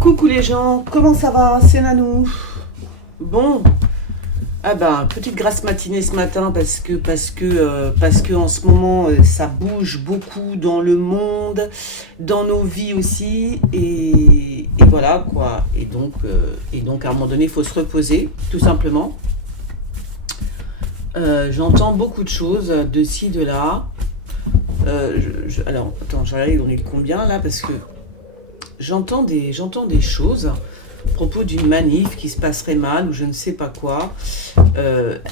Coucou les gens, comment ça va? C'est Nanou. Bon, petite grasse matinée ce matin parce que en ce moment ça bouge beaucoup dans le monde, dans nos vies aussi et voilà quoi. Et donc à un moment donné il faut se reposer tout simplement. J'entends beaucoup de choses de ci de là. Alors attends, j'arrive, on est le combien là parce que j'entends des choses à propos d'une manif qui se passerait mal ou je ne sais pas quoi.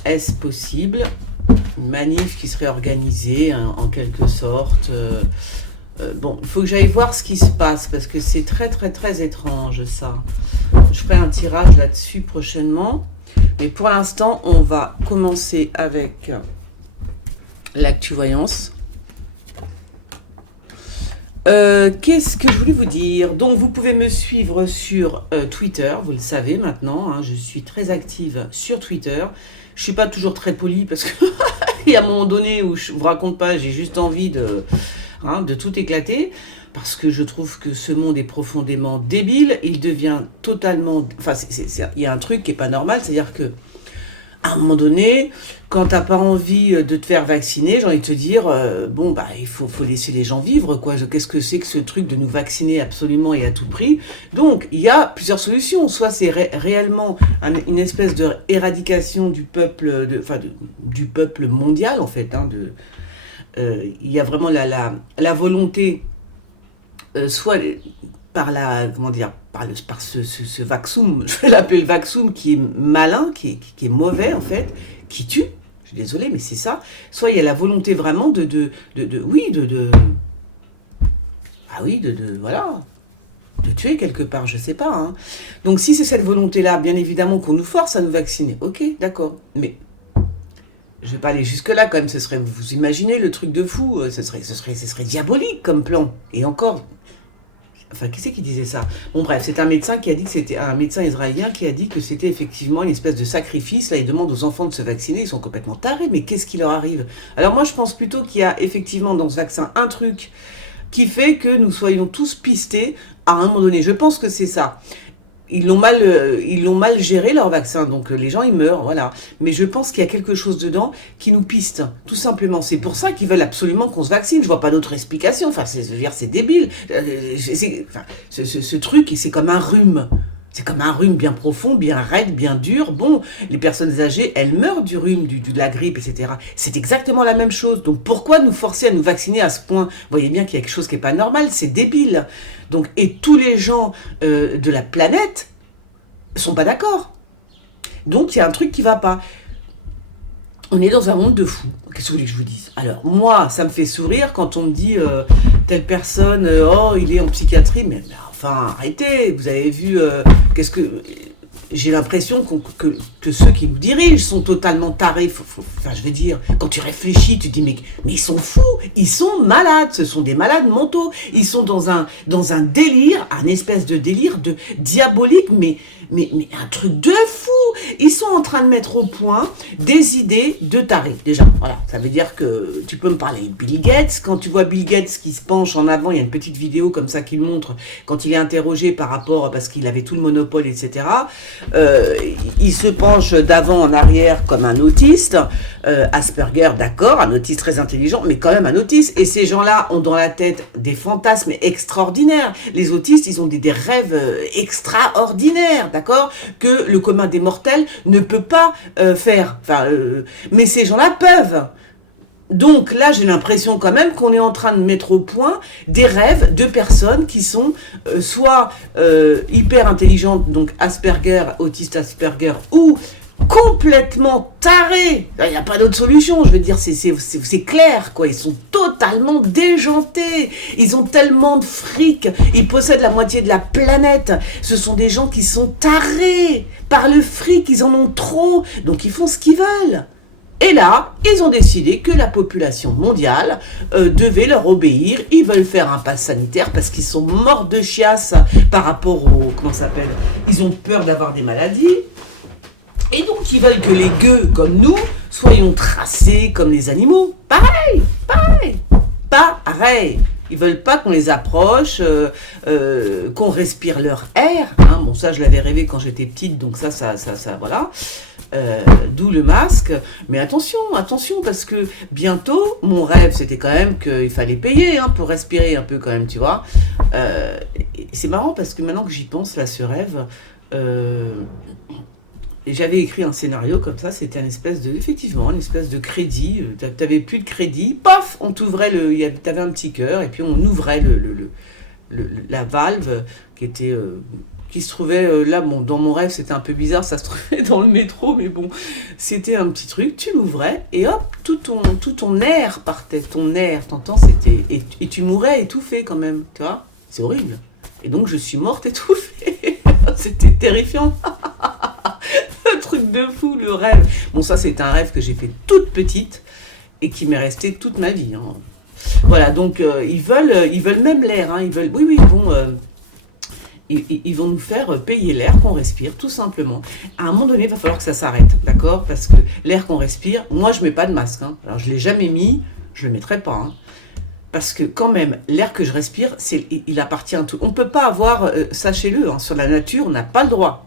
Est-ce possible? Une manif qui serait organisée hein, en quelque sorte. Bon, il faut que j'aille voir ce qui se passe parce que c'est très très très étrange ça. Je ferai un tirage là-dessus prochainement. Mais pour l'instant, on va commencer avec l'actu voyance. Qu'est-ce que je voulais vous dire? Donc vous pouvez me suivre sur Twitter, vous le savez maintenant, hein, je suis très active sur Twitter. Je suis pas toujours très polie parce que il y a un moment donné où je vous raconte pas, j'ai juste envie de tout éclater parce que je trouve que ce monde est profondément débile. Il devient totalement, enfin il y a un truc qui est pas normal, c'est-à-dire que à un moment donné, quand t'as pas envie de te faire vacciner, j'ai envie de te dire, il faut laisser les gens vivre, quoi. Qu'est-ce que c'est que ce truc de nous vacciner absolument et à tout prix? Donc, il y a plusieurs solutions. Soit c'est réellement une espèce de éradication du peuple, du peuple mondial, en fait. Hein, il y a vraiment la volonté, soit par ce vaccum, je vais l'appeler le vaccum qui est malin, qui est mauvais en fait, qui tue. Je suis désolée, mais c'est ça. Soit il y a la volonté vraiment voilà, de tuer quelque part, je sais pas. Hein. Donc si c'est cette volonté-là, bien évidemment qu'on nous force à nous vacciner. Ok, d'accord, mais je vais pas aller jusque là quand même. Ce serait, vous imaginez le truc de fou, ce serait diabolique comme plan. Et encore. Enfin, qui c'est qui disait ça? Bon, bref, c'est un médecin qui a dit que c'était un médecin israélien qui a dit que c'était effectivement une espèce de sacrifice. Là, il demande aux enfants de se vacciner, ils sont complètement tarés, mais qu'est-ce qui leur arrive? Alors moi, je pense plutôt qu'il y a effectivement dans ce vaccin un truc qui fait que nous soyons tous pistés à un moment donné. Je pense que c'est ça. Ils l'ont mal géré leur vaccin, donc les gens ils meurent, voilà. Mais je pense qu'il y a quelque chose dedans qui nous piste, tout simplement. C'est pour ça qu'ils veulent absolument qu'on se vaccine. Je vois pas d'autre explication. Enfin, c'est débile. Ce truc, c'est comme un rhume. C'est comme un rhume bien profond, bien raide, bien dur. Bon, les personnes âgées, elles meurent du rhume, de la grippe, etc. C'est exactement la même chose. Donc pourquoi nous forcer à nous vacciner à ce point? Vous voyez bien qu'il y a quelque chose qui n'est pas normal, c'est débile. Donc, et tous les gens de la planète sont pas d'accord. Donc il y a un truc qui va pas. On est dans un monde de fous. Qu'est-ce que vous voulez que je vous dise? Alors, moi, ça me fait sourire quand on me dit telle personne, il est en psychiatrie, mais enfin, arrêtez, vous avez vu, qu'est-ce que... J'ai l'impression que ceux qui nous dirigent sont totalement tarés. Enfin, je veux dire, quand tu réfléchis, tu te dis, mais ils sont fous, ils sont malades, ce sont des malades mentaux. Ils sont dans un délire, un espèce de délire de diabolique, mais un truc de fou. Ils sont en train de mettre au point des idées de tarés, déjà. Voilà, ça veut dire que tu peux me parler de Bill Gates. Quand tu vois Bill Gates qui se penche en avant, il y a une petite vidéo comme ça qu'il montre quand il est interrogé par rapport, parce qu'il avait tout le monopole, etc. Il se penche d'avant en arrière comme un autiste, Asperger, d'accord, un autiste très intelligent, mais quand même un autiste. Et ces gens-là ont dans la tête des fantasmes extraordinaires. Les autistes, ils ont des rêves extraordinaires, d'accord, que le commun des mortels ne peut pas faire. Mais ces gens-là peuvent. Donc là, j'ai l'impression quand même qu'on est en train de mettre au point des rêves de personnes qui sont soit hyper intelligentes, donc Asperger, autiste Asperger, ou complètement tarés. Il n'y a pas d'autre solution, je veux dire, c'est clair, quoi. Ils sont totalement déjantés. Ils ont tellement de fric. Ils possèdent la moitié de la planète. Ce sont des gens qui sont tarés par le fric. Ils en ont trop. Donc ils font ce qu'ils veulent. Et là, ils ont décidé que la population mondiale devait leur obéir. Ils veulent faire un pass sanitaire parce qu'ils sont morts de chiasse par rapport au... Comment ça s'appelle? Ils ont peur d'avoir des maladies. Et donc, ils veulent que les gueux, comme nous, soyons tracés comme les animaux. Pareil. Ils veulent pas qu'on les approche, qu'on respire leur air. Hein. Bon, ça, je l'avais rêvé quand j'étais petite, donc ça, voilà. D'où le masque. Mais attention, parce que bientôt, mon rêve, c'était quand même qu'il fallait payer hein, pour respirer un peu quand même, tu vois. C'est marrant parce que maintenant que j'y pense, là, ce rêve, j'avais écrit un scénario comme ça, c'était effectivement, une espèce de crédit. T'avais plus de crédit, paf, on t'ouvrait t'avais un petit cœur, et puis on ouvrait la valve qui se trouvait là, bon, dans mon rêve, c'était un peu bizarre, ça se trouvait dans le métro, mais bon, c'était un petit truc, tu l'ouvrais, et hop, tout ton air partait, ton air, t'entends, et tu mourais étouffé quand même, tu vois, c'est horrible. Et donc, je suis morte étouffée, c'était terrifiant. Un truc de fou, le rêve. Bon, ça, c'est un rêve que j'ai fait toute petite, et qui m'est resté toute ma vie. Hein. Voilà, donc, ils veulent même l'air, hein, oui, bon... Ils vont nous faire payer l'air qu'on respire, tout simplement. À un moment donné, il va falloir que ça s'arrête, d'accord? Parce que l'air qu'on respire, moi, je ne mets pas de masque. Hein. Alors, je ne l'ai jamais mis, je ne le mettrai pas. Hein. Parce que quand même, l'air que je respire, il appartient à tout. On ne peut pas avoir, sachez-le, hein, sur la nature, on n'a pas le droit.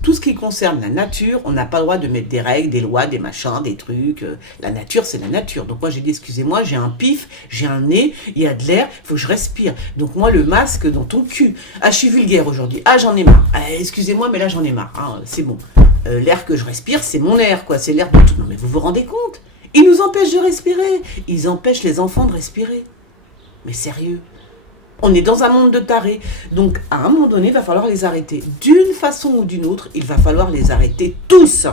Tout ce qui concerne la nature, on n'a pas le droit de mettre des règles, des lois, des machins, des trucs. La nature, c'est la nature. Donc moi, j'ai dit, excusez-moi, j'ai un pif, j'ai un nez, il y a de l'air, il faut que je respire. Donc moi, le masque dans ton cul. Ah, je suis vulgaire aujourd'hui. Ah, j'en ai marre. Ah, excusez-moi, mais là, j'en ai marre. Hein, c'est bon. L'air que je respire, c'est mon air, quoi. C'est l'air de tout. Non, mais vous vous rendez compte? Ils nous empêchent de respirer. Ils empêchent les enfants de respirer. Mais sérieux, on est dans un monde de tarés. Donc, à un moment donné, il va falloir les arrêter. D'une façon ou d'une autre, il va falloir les arrêter tous.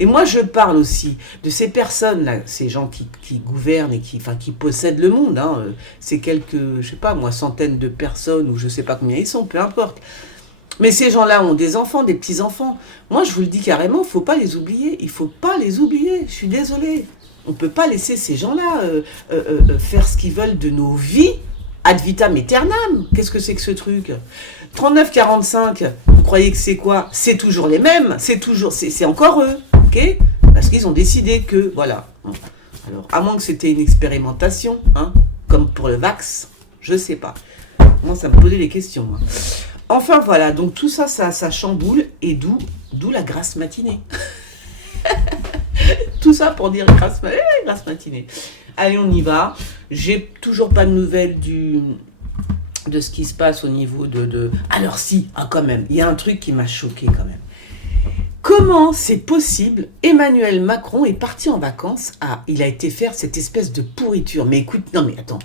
Et moi, je parle aussi de ces personnes-là, ces gens qui gouvernent et qui possèdent le monde. Hein. C'est quelques, je sais pas moi, centaines de personnes, ou je sais pas combien ils sont, peu importe. Mais ces gens-là ont des enfants, des petits-enfants. Moi, je vous le dis carrément, il ne faut pas les oublier. Il ne faut pas les oublier. Je suis désolée. On ne peut pas laisser ces gens-là faire ce qu'ils veulent de nos vies ad vitam aeternam. Qu'est-ce que c'est que ce truc? 39-45, vous croyez que c'est quoi? C'est toujours les mêmes. C'est encore eux. Ok? Parce qu'ils ont décidé que, voilà. Alors, à moins que c'était une expérimentation, hein, comme pour le Vax, je ne sais pas. Moi, ça me posait des questions. Hein. Enfin, voilà. Donc, tout ça, ça chamboule. Et d'où la grasse matinée. Tout ça pour dire grasse matinée. Allez, on y va. J'ai toujours pas de nouvelles de ce qui se passe au niveau de... Alors si, quand même, il y a un truc qui m'a choqué quand même. Comment c'est possible? Emmanuel Macron est parti en vacances. Il a été faire cette espèce de pourriture. Mais écoute, non mais attends.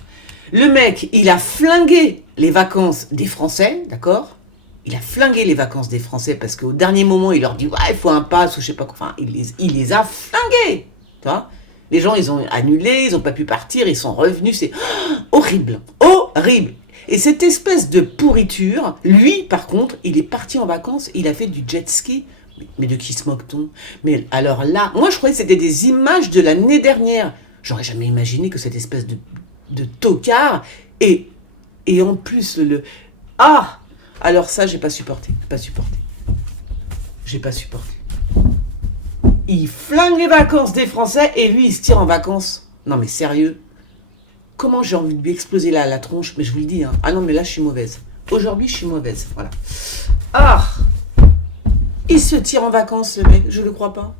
Le mec, il a flingué les vacances des Français, d'accord? Il a flingué les vacances des Français parce qu'au dernier moment, il leur dit « Ouais, il faut un pass » ou je sais pas quoi. Enfin, il les a flingués. Tu vois? Les gens, ils ont annulé, ils n'ont pas pu partir, ils sont revenus. C'est horrible. Horrible. Et cette espèce de pourriture, lui, par contre, il est parti en vacances, il a fait du jet ski. Mais de qui se moque-t-on? Mais alors là, moi, je croyais que c'était des images de l'année dernière. J'aurais jamais imaginé que cette espèce de tocard et en plus alors ça, j'ai pas supporté. Il flingue les vacances des Français et lui, il se tire en vacances. Non mais sérieux. Comment j'ai envie de lui exploser la tronche? Mais je vous le dis, hein. Ah non, mais là, je suis mauvaise. Aujourd'hui, je suis mauvaise. Voilà. Il se tire en vacances, le mec. Je le crois pas.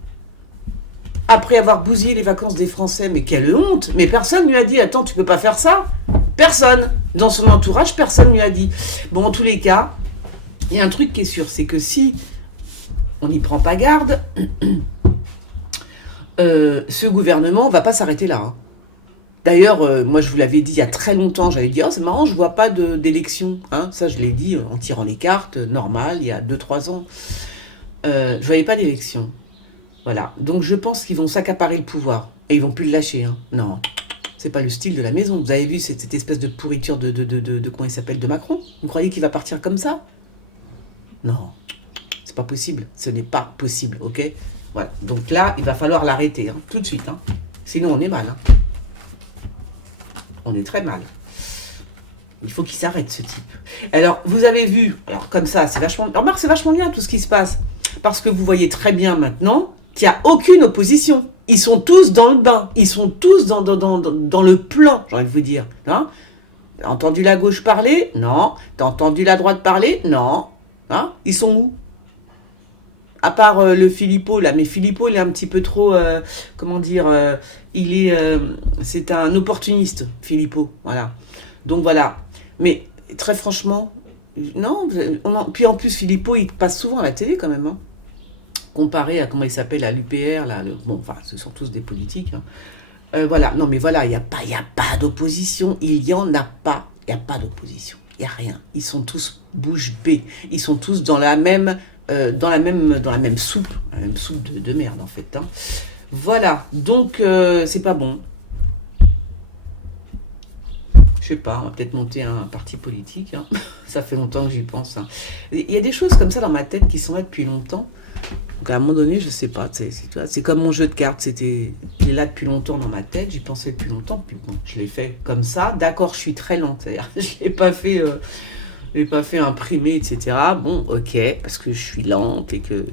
Après avoir bousillé les vacances des Français. Mais quelle honte. Mais personne lui a dit, attends, tu peux pas faire ça. Personne. Dans son entourage, personne lui a dit. Bon, en tous les cas, il y a un truc qui est sûr, c'est que si on n'y prend pas garde, ce gouvernement va pas s'arrêter là. Hein. D'ailleurs, moi je vous l'avais dit il y a très longtemps, j'avais dit « Oh c'est marrant, je vois pas d'élection. Hein » Ça je l'ai dit en tirant les cartes, normal, il y a 2-3 ans. Je voyais pas d'élection. Voilà, donc je pense qu'ils vont s'accaparer le pouvoir. Et ils vont plus le lâcher. Hein. Non, c'est pas le style de la maison. Vous avez vu cette espèce de pourriture de comment il s'appelle, de Macron? Vous croyez qu'il va partir comme ça? Non, c'est pas possible. Ce n'est pas possible, ok? Voilà, donc là, il va falloir l'arrêter, hein, tout de suite. Hein. Sinon, on est mal. Hein. On est très mal. Il faut qu'il s'arrête, ce type. Alors, vous avez vu, alors comme ça, c'est vachement... Remarque, c'est vachement bien tout ce qui se passe. Parce que vous voyez très bien maintenant qu'il n'y a aucune opposition. Ils sont tous dans le bain. Ils sont tous dans le plan, j'ai envie de vous dire. Hein. T'as entendu la gauche parler? Non. T'as entendu la droite parler? Non. Hein? Ils sont où? À part le Philippot, là. Mais Philippot, il est un petit peu trop... comment dire il est... c'est un opportuniste, Philippot. Voilà. Donc voilà. Mais très franchement, non. Puis en plus, Philippot, il passe souvent à la télé quand même. Hein. Comparé à comment il s'appelle, à l'UPR, là. Bon, enfin, ce sont tous des politiques. Hein. Voilà, non mais voilà, il y a pas d'opposition, il y en a pas, il n'y a pas d'opposition, il n'y a rien. Ils sont tous bouche bée, ils sont tous dans la même soupe de merde en fait. Hein. Voilà, donc c'est pas bon. Je sais pas, on va peut-être monter un parti politique. Hein. Ça fait longtemps que j'y pense. Hein. Il y a des choses comme ça dans ma tête qui sont là depuis longtemps. Donc à un moment donné, je sais pas, c'est comme mon jeu de cartes, il est là depuis longtemps dans ma tête, j'y pensais depuis longtemps, puis bon, je l'ai fait comme ça. D'accord, je suis très lente, c'est-à-dire, je l'ai pas fait imprimer, etc. Bon, ok, parce que je suis lente et que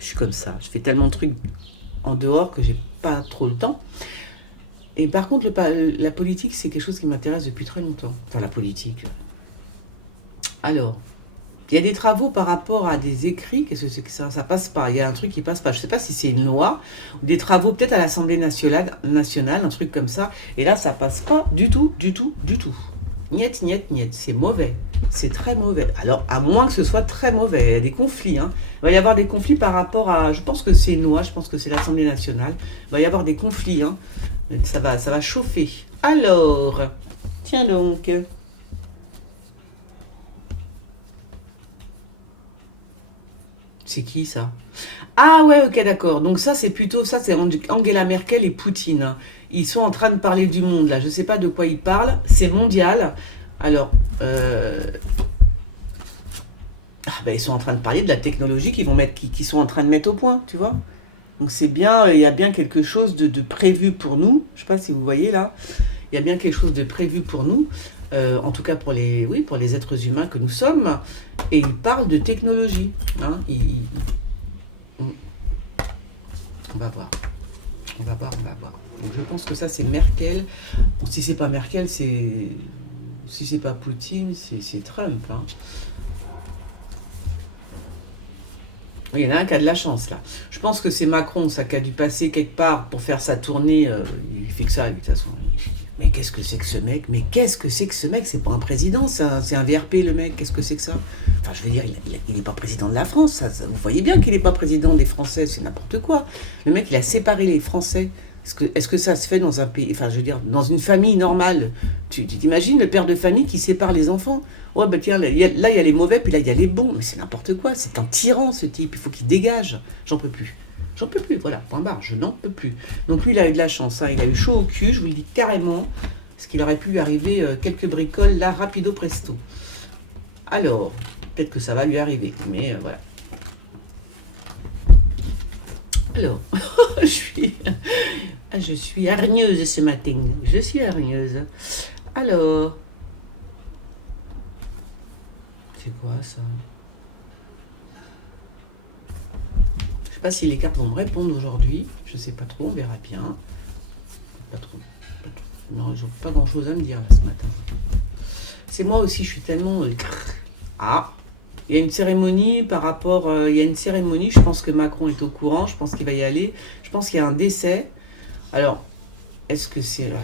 je suis comme ça. Je fais tellement de trucs en dehors que j'ai pas trop le temps. Et par contre, la politique, c'est quelque chose qui m'intéresse depuis très longtemps. Enfin, la politique. Alors, il y a des travaux par rapport à des écrits, qu'est-ce que c'est que ça passe pas. Il y a un truc qui passe pas. Je sais pas si c'est une loi, ou des travaux peut-être à l'Assemblée nationale, un truc comme ça. Et là, ça passe pas du tout, du tout, du tout. Niet, niet, niet. C'est mauvais. C'est très mauvais. Alors, à moins que ce soit très mauvais. Il y a des conflits. Hein. Il va y avoir des conflits par rapport à... Je pense que c'est une loi, je pense que c'est l'Assemblée nationale. Il va y avoir des conflits. Hein. Ça va chauffer. Alors, tiens donc... C'est qui ça? Ah ouais, ok, d'accord. Donc ça, c'est plutôt ça, c'est Angela Merkel et Poutine. Hein. Ils sont en train de parler du monde là. Je sais pas de quoi ils parlent. C'est mondial. Alors, ils sont en train de parler de la technologie qu'ils sont en train de mettre au point, tu vois. Donc c'est bien, il y a bien quelque chose de prévu pour nous. Je sais pas si vous voyez là. Il y a bien quelque chose de prévu pour nous. En tout cas pour les êtres humains que nous sommes. Et ils parlent de technologie. Hein. On va voir. On va voir, on va voir. Donc je pense que ça c'est Merkel. Bon, si c'est pas Merkel, si c'est pas Poutine, c'est Trump. Hein. Il y en a un qui a de la chance là. Je pense que c'est Macron, ça qui a dû passer quelque part pour faire sa tournée. Il fait que ça, lui, de toute façon. Mais qu'est-ce que c'est que ce mec? Mais qu'est-ce que c'est que ce mec? C'est pas un président, c'est un VRP le mec. Qu'est-ce que c'est que ça? Enfin, je veux dire, il n'est pas président de la France. Vous voyez bien qu'il n'est pas président des Français, c'est n'importe quoi. Le mec, il a séparé les Français. Est-ce que ça se fait dans un pays, enfin, je veux dire, dans une famille normale? Tu t'imagines le père de famille qui sépare les enfants? Ouais, bah tiens, il y a les mauvais, puis là, il y a les bons. Mais c'est n'importe quoi. C'est un tyran, ce type. Il faut qu'il dégage. J'en peux plus. J'en peux plus, voilà, point barre, je n'en peux plus. Donc lui, il a eu de la chance, hein, il a eu chaud au cul, je vous le dis carrément, parce qu'il aurait pu lui arriver quelques bricoles, là, rapido presto. Alors, peut-être que ça va lui arriver, mais voilà. Alors, je suis hargneuse ce matin, je suis hargneuse. Alors, c'est quoi ça? Je sais pas si les cartes vont me répondre aujourd'hui. Je sais pas trop, on verra bien. Pas trop. Non, ils n'ont pas grand chose à me dire là, ce matin. C'est moi aussi, je suis tellement... Ah, il y a une cérémonie par rapport... il y a une cérémonie, je pense que Macron est au courant, je pense qu'il va y aller. Je pense qu'il y a un décès. Alors, est-ce que c'est... le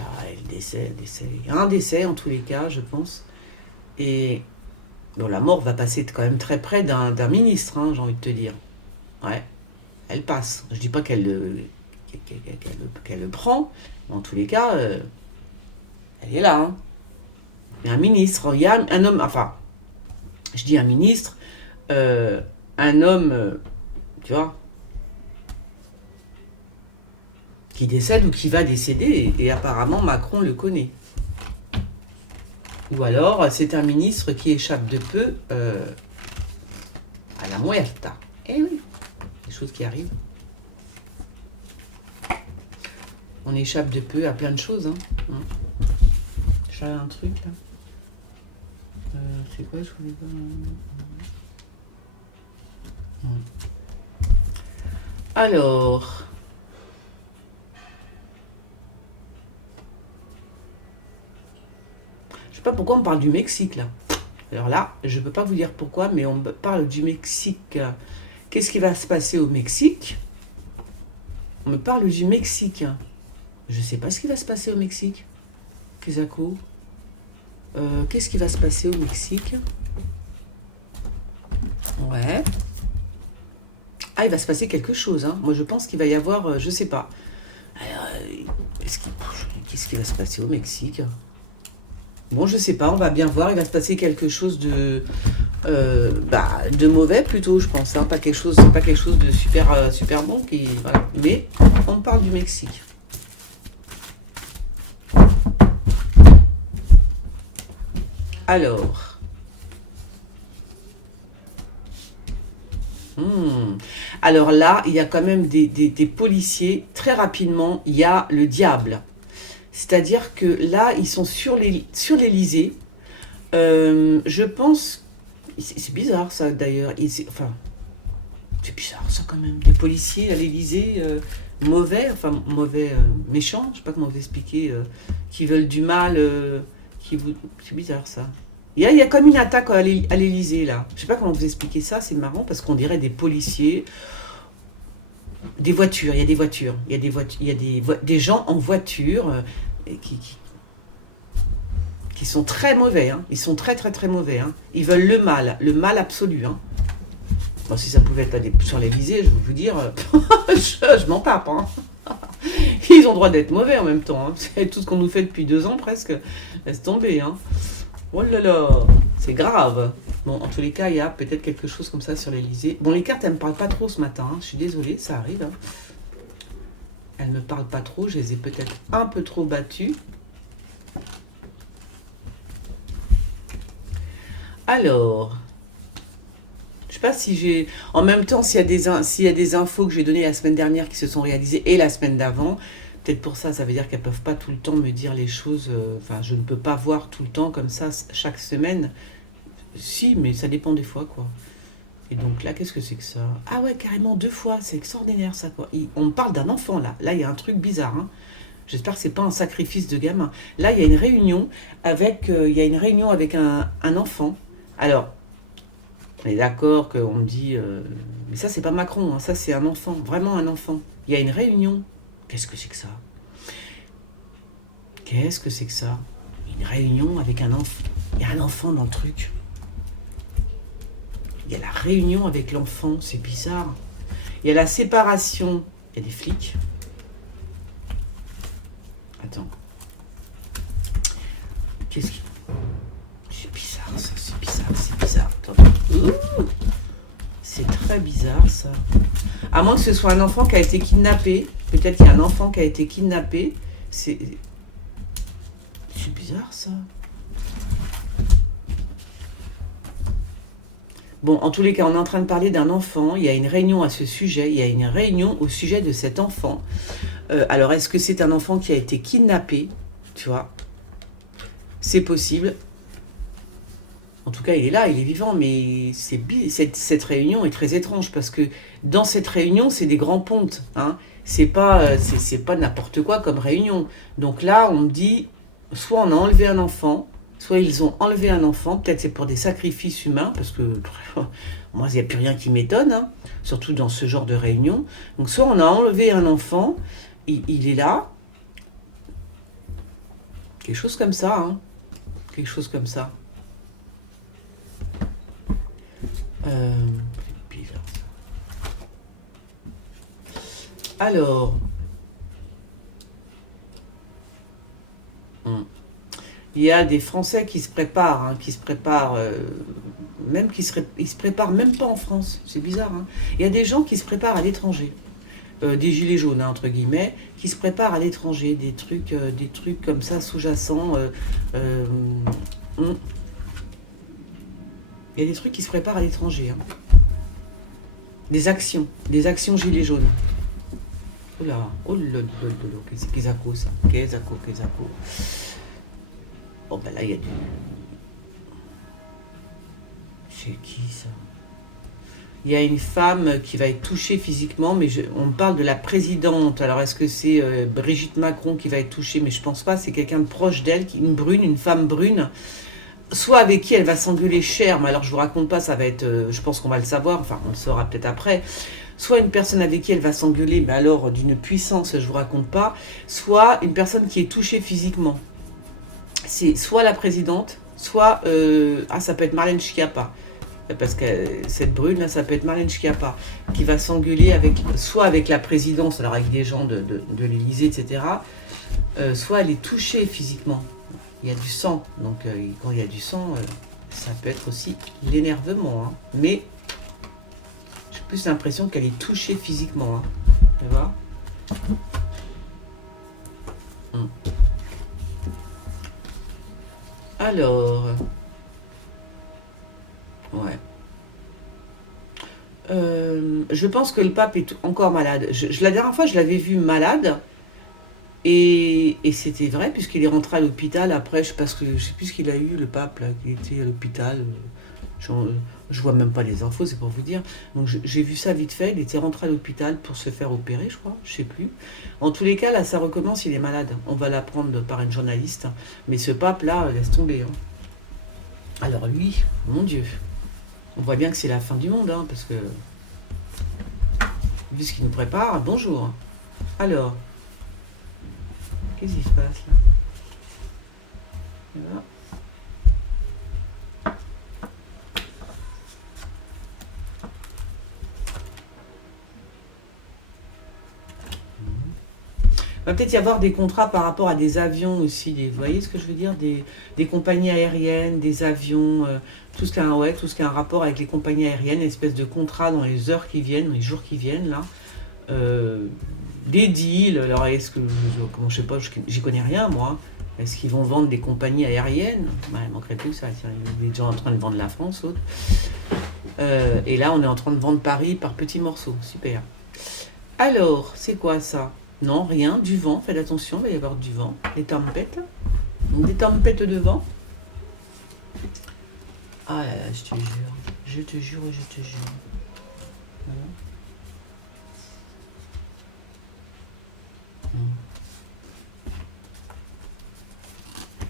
décès. Il y a un décès en tous les cas, je pense. Et... Bon, la mort va passer quand même très près d'un ministre, hein, j'ai envie de te dire. Ouais. Elle passe. Je dis pas qu'elle le prend, mais en tous les cas, elle est là. Hein. Il y a un ministre, il y a un homme, enfin, je dis un ministre, un homme, tu vois, qui décède ou qui va décéder, et apparemment Macron le connaît. Ou alors, c'est un ministre qui échappe de peu à la muerta. Eh oui, des choses qui arrivent. On échappe de peu à plein de choses. Hein. J'ai un truc là. C'est quoi, je voulais pas... Alors... Je sais pas pourquoi on parle du Mexique, là. Alors là, je ne peux pas vous dire pourquoi, mais on parle du Mexique. Qu'est-ce qui va se passer au Mexique? On me parle du Mexique. Je ne sais pas ce qui va se passer au Mexique. Kezako. Qu'est-ce qui va se passer au Mexique? Ouais. Ah, il va se passer quelque chose. Hein. Moi, je pense qu'il va y avoir... je sais pas. Alors, qu'est-ce qui va se passer au Mexique? Bon, je sais pas, on va bien voir. Il va se passer quelque chose de mauvais plutôt, je pense. Hein. Pas quelque chose de super bon. Voilà. Mais on parle du Mexique. Alors... Alors là, il y a quand même des policiers. Très rapidement, il y a le diable. C'est-à-dire que là, ils sont sur l'Élysée. Je pense... C'est bizarre ça d'ailleurs. Enfin, c'est bizarre ça quand même. Des policiers à l'Élysée, mauvais, méchants, je sais pas comment vous expliquer, qui veulent du mal. C'est bizarre ça. Il y a comme une attaque à l'Élysée là. Je sais pas comment vous expliquer ça, c'est marrant parce qu'on dirait des policiers, des voitures, il y a des voitures, il y a des gens en voiture qui sont très mauvais, hein. Ils sont très très très mauvais. Hein. Ils veulent le mal absolu. Hein. Bon, si ça pouvait être sur l'Élysée, je vais vous dire, je m'en tape. Hein. Ils ont le droit d'être mauvais en même temps. Hein. C'est tout ce qu'on nous fait depuis 2 ans presque. Laisse tomber. Hein. Oh là là, c'est grave. Bon, en tous les cas, il y a peut-être quelque chose comme ça sur l'Élysée. Bon, les cartes, elles ne me parlent pas trop ce matin. Hein. Je suis désolée, ça arrive. Hein. Elles ne me parlent pas trop. Je les ai peut-être un peu trop battues. Alors, je ne sais pas si j'ai... En même temps, s'il y a des infos que j'ai données la semaine dernière qui se sont réalisées et la semaine d'avant, peut-être pour ça, ça veut dire qu'elles ne peuvent pas tout le temps me dire les choses. Enfin, je ne peux pas voir tout le temps comme ça, chaque semaine. Si, mais ça dépend des fois, quoi. Et donc là, qu'est-ce que c'est que ça? Ah ouais, carrément 2 fois, c'est extraordinaire, ça, quoi. On me parle d'un enfant, là. Là, il y a un truc bizarre, hein. J'espère que c'est pas un sacrifice de gamin. Là, il y a une réunion avec, un enfant. Alors, on est d'accord qu'on me dit... mais ça, c'est pas Macron, hein, ça, c'est un enfant, vraiment un enfant. Il y a une réunion. Qu'est-ce que c'est que ça? Qu'est-ce que c'est que ça? Une réunion avec un enfant. Il y a un enfant dans le truc. Il y a la réunion avec l'enfant, c'est bizarre. Il y a la séparation. Il y a des flics. Attends. Qu'est-ce qui... C'est bizarre, ça, c'est bizarre. Attends. Ouh, c'est très bizarre, ça. À moins que ce soit un enfant qui a été kidnappé. Peut-être qu'il y a un enfant qui a été kidnappé. C'est bizarre, ça. Bon, en tous les cas, on est en train de parler d'un enfant. Il y a une réunion à ce sujet. Il y a une réunion au sujet de cet enfant. Alors, est-ce que c'est un enfant qui a été kidnappé? Tu vois? C'est possible. En tout cas, il est là, il est vivant, mais cette réunion est très étrange parce que dans cette réunion, c'est des grands pontes. Hein. C'est pas n'importe quoi comme réunion. Donc là, on me dit, soit on a enlevé un enfant, soit ils ont enlevé un enfant. Peut-être c'est pour des sacrifices humains, parce que moi, il n'y a plus rien qui m'étonne, hein, surtout dans ce genre de réunion. Donc soit on a enlevé un enfant, il est là. Quelque chose comme ça, hein. Quelque chose comme ça. C'est bizarre, ça. Alors, il y a des Français qui se préparent, hein, ils se préparent même pas en France. C'est bizarre. Hein. Il y a des gens qui se préparent à l'étranger, des gilets jaunes hein, entre guillemets, qui se préparent à l'étranger, des trucs comme ça sous-jacents. Il y a des trucs qui se préparent à l'étranger. Hein. Des actions gilets jaunes. Oh là, qu'est-ce qu'ils a ça? Qu'est-ce Oh ben là, il y a du... C'est qui ça? Il y a une femme qui va être touchée physiquement, mais on me parle de la présidente. Alors, est-ce que c'est Brigitte Macron qui va être touchée? Mais je pense pas, c'est quelqu'un de proche d'elle, une brune, une femme brune. Soit avec qui elle va s'engueuler cher, mais alors je vous raconte pas, ça va être, je pense qu'on va le savoir, enfin on le saura peut-être après. Soit une personne avec qui elle va s'engueuler, mais alors d'une puissance, je vous raconte pas. Soit une personne qui est touchée physiquement. C'est soit la présidente, soit, ça peut être Marlène Schiappa. Parce que cette brune là, ça peut être Marlène Schiappa, qui va s'engueuler avec, soit avec la présidence, alors avec des gens de l'Élysée, etc. Soit elle est touchée physiquement. Il y a du sang, donc quand il y a du sang, ça peut être aussi l'énervement. Hein. Mais j'ai plus l'impression qu'elle est touchée physiquement. Hein. Tu vois? Alors, ouais. Je pense que le pape est encore malade. La dernière fois, je l'avais vu malade. Et c'était vrai, puisqu'il est rentré à l'hôpital après, parce que je sais plus ce qu'il a eu, le pape, là, qui était à l'hôpital. Je vois même pas les infos, c'est pour vous dire. Donc j'ai vu ça vite fait, il était rentré à l'hôpital pour se faire opérer, je crois, je sais plus. En tous les cas, là, ça recommence, il est malade. On va l'apprendre par une journaliste. Mais ce pape-là, laisse tomber. Hein. Alors lui, mon Dieu, on voit bien que c'est la fin du monde, hein, parce que, vu ce qu'il nous prépare, bonjour. Alors, qu'est-ce qui se passe là? Voilà. Il va peut-être y avoir des contrats par rapport à des avions aussi. Vous voyez ce que je veux dire? Des compagnies aériennes, des avions, tout ce qui a un rapport avec les compagnies aériennes, une espèce de contrat dans les heures qui viennent, dans les jours qui viennent, là. Des deals. Alors, est-ce que, comment, je sais pas, j'y connais rien, moi. Est-ce qu'ils vont vendre des compagnies aériennes? Il manquerait plus que ça. Ils sont déjà en train de vendre la France, l'autre. Et là, on est en train de vendre Paris par petits morceaux. Super. Alors, c'est quoi ça? Non, rien, du vent, faites attention, il va y avoir du vent, des tempêtes. Donc des tempêtes de vent. Ah là là, je te jure, je te jure, je te jure. Voilà.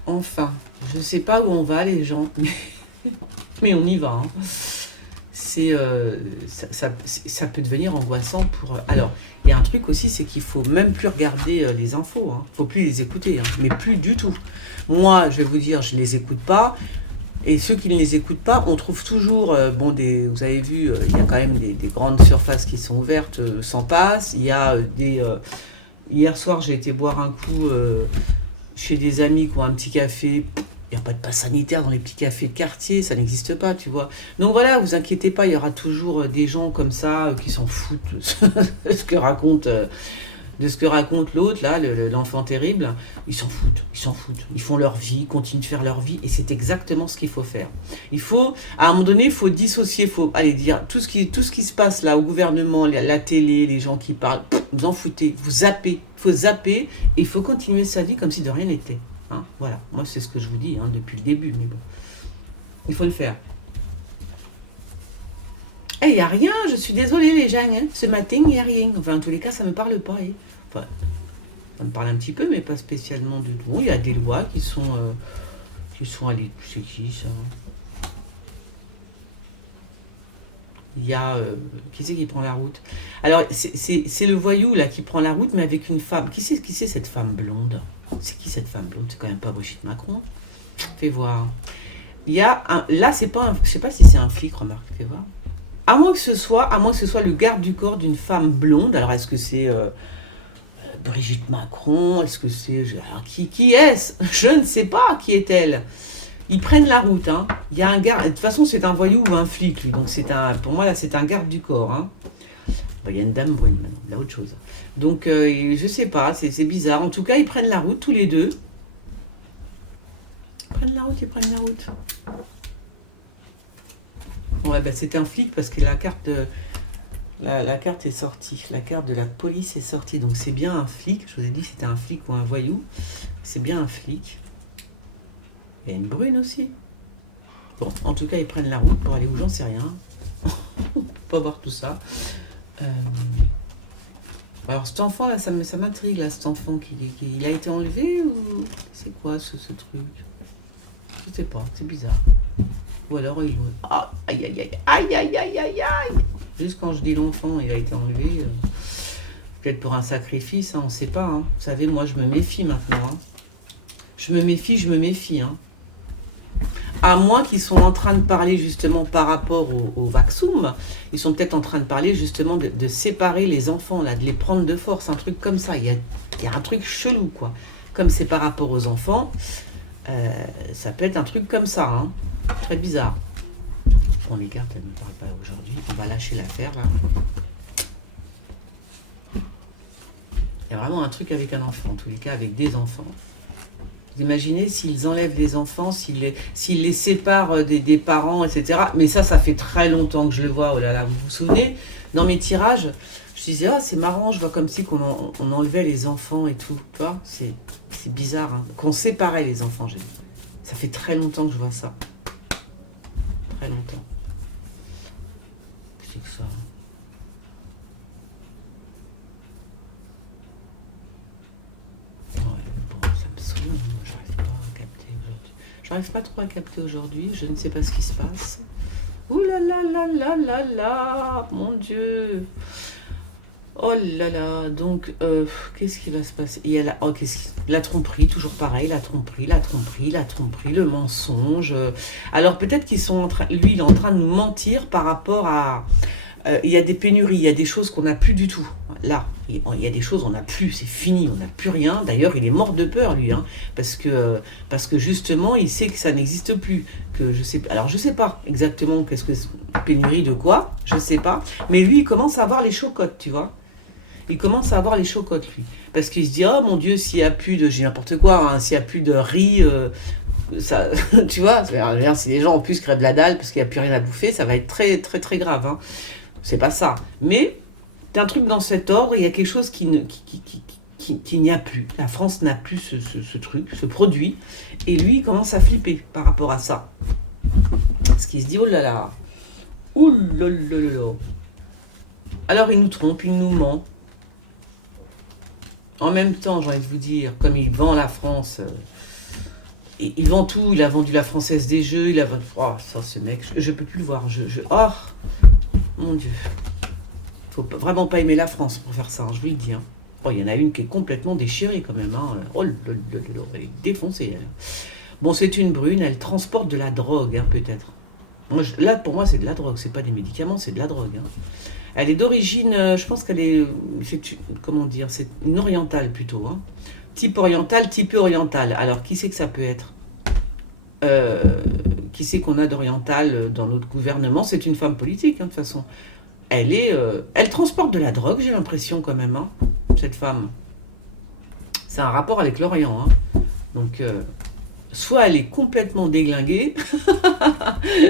Enfin, je sais pas où on va les gens, mais on y va. Hein. Ça peut devenir angoissant pour... Alors, il y a un truc aussi, c'est qu'il faut même plus regarder les infos. Hein. Faut plus les écouter, hein, mais plus du tout. Moi, je vais vous dire, je les écoute pas. Et ceux qui ne les écoutent pas, on trouve toujours, vous avez vu, il y a quand même des grandes surfaces qui sont ouvertes sans passe. Il y a hier soir, j'ai été boire un coup chez des amis qui ont un petit café. Il n'y a pas de passe sanitaire dans les petits cafés de quartier, ça n'existe pas, tu vois. Donc voilà, vous inquiétez pas, il y aura toujours des gens comme ça qui s'en foutent de ce que raconte, l'autre, là, l'enfant terrible. Ils s'en foutent, ils s'en foutent. Ils font leur vie, ils continuent de faire leur vie, et c'est exactement ce qu'il faut faire. Il faut, à un moment donné, il faut dissocier, il faut aller dire tout ce qui se passe là, au gouvernement, la télé, les gens qui parlent, vous en foutez, vous zappez. Il faut zapper, et il faut continuer sa vie comme si de rien n'était. Hein, voilà, moi c'est ce que je vous dis depuis le début, mais bon, il faut le faire. Il n'y a rien, je suis désolée les gens, hein. Ce matin il n'y a rien. Enfin, en tous les cas, ça ne me parle pas. Hein. Enfin, ça me parle un petit peu, mais pas spécialement du tout. Il y a des lois qui sont allées. C'est qui ça? Il y a. Qui c'est qui prend la route? Alors, c'est le voyou là qui prend la route, mais avec une femme. Qui c'est cette femme blonde? C'est qui cette femme blonde? C'est quand même pas Brigitte Macron. Fais voir. Il y a un. Là, c'est pas un. Je sais pas si c'est un flic, remarque. Fais voir. À moins que ce soit le garde du corps d'une femme blonde. Alors, est-ce que c'est Brigitte Macron? Est-ce que c'est... Alors, qui est-ce? Je ne sais pas qui est-elle. Ils prennent la route. Hein. Il y a un garde... De toute façon, c'est un voyou ou un flic, lui. Donc, pour moi, là, c'est un garde du corps. Hein. Bon, il y a une dame brune, maintenant. Il y a autre chose. Donc, je sais pas. C'est bizarre. En tout cas, ils prennent la route, tous les deux. Ils prennent la route. Ouais, c'est un flic parce que la carte est sortie. La carte de la police est sortie. Donc c'est bien un flic. Je vous ai dit que c'était un flic ou un voyou. C'est bien un flic. Il y a une brune aussi. Bon, en tout cas, ils prennent la route pour aller où, j'en sais rien. pas voir tout ça. Euh, Alors cet enfant là, ça m'intrigue là, cet enfant il a été enlevé ou c'est quoi ce truc? Je sais pas, c'est bizarre. Ou alors il... Ah, aïe aïe aïe aïe aïe aïe aïe aïe. Juste quand je dis l'enfant, il a été enlevé, peut-être pour un sacrifice, hein, on sait pas. Hein. Vous savez, moi je me méfie maintenant. Hein. Je me méfie. Hein. À moins qu'ils sont en train de parler justement par rapport au Vaxum, ils sont peut-être en train de parler justement de séparer les enfants, là, de les prendre de force, un truc comme ça. Il y a un truc chelou, quoi. Comme c'est par rapport aux enfants, ça peut être un truc comme ça, hein. Très bizarre. Bon, les cartes, elles ne me parlent pas aujourd'hui. On va lâcher l'affaire, là. Il y a vraiment un truc avec un enfant, en tous les cas, avec des enfants. Vous imaginez s'ils enlèvent les enfants, s'ils les séparent des parents, etc. Mais ça fait très longtemps que je le vois. Oh là là, vous vous souvenez? Dans mes tirages, je disais, ah, c'est marrant, je vois comme si on enlevait les enfants et tout. Tu vois, c'est bizarre, hein. Qu'on séparait les enfants, j'ai dit. Ça fait très longtemps que je vois ça. Très longtemps. Qu'est-ce que c'est que ça? J'arrive pas trop à capter aujourd'hui, je ne sais pas ce qui se passe. Ouh là là là là là là, mon Dieu. Oh là là, donc qu'est-ce qui va se passer? Il y a la tromperie, toujours pareil, la tromperie, le mensonge. Alors peut-être qu'ils sont lui, il est en train de nous mentir par rapport à... il y a des pénuries, il y a des choses qu'on n'a plus du tout. Là, il y a des choses, on n'a plus, c'est fini, on n'a plus rien. D'ailleurs, il est mort de peur, lui, hein, parce que justement, il sait que ça n'existe plus. Alors, je sais pas exactement qu'est-ce que pénurie de quoi, je sais pas. Mais lui, il commence à avoir les chocottes, tu vois. Il commence à avoir les chocottes, lui. Parce qu'il se dit, oh mon Dieu, s'il n'y a plus de... J'ai n'importe quoi, hein, s'il n'y a plus de riz... ça, tu vois, si les gens en plus crèvent la dalle parce qu'il n'y a plus rien à bouffer, ça va être très, très, très grave, hein. C'est pas ça. Mais c'est un truc dans cet ordre, il y a quelque chose qui n'y a plus. La France n'a plus ce truc, ce produit. Et lui, il commence à flipper par rapport à ça. Parce qu'il se dit, oh là là, oh là là là là. Alors il nous trompe, il nous ment. En même temps, j'ai envie de vous dire, comme il vend la France, il vend tout, il a vendu la Française des Jeux, il a vendu... Oh, ça, ce mec, je peux plus le voir. Oh, mon Dieu. Faut vraiment pas aimer la France pour faire ça, hein, je vous le dis. Hein. Oh, il y en a une qui est complètement déchirée quand même. Hein. Oh, elle est défoncée. Elle. Bon, c'est une brune, elle transporte de la drogue, hein, peut-être. Là, pour moi, c'est de la drogue, c'est pas des médicaments, c'est de la drogue. Hein. Elle est d'origine, je pense qu'elle est, comment dire, c'est une orientale plutôt. Hein. Type oriental, type oriental. Alors, qui c'est que ça peut être qui c'est qu'on a d'oriental dans notre gouvernement? C'est une femme politique, hein, de toute façon. Elle transporte de la drogue, j'ai l'impression quand même, hein, cette femme. C'est un rapport avec l'Orient. Hein. Donc, soit elle est complètement déglinguée,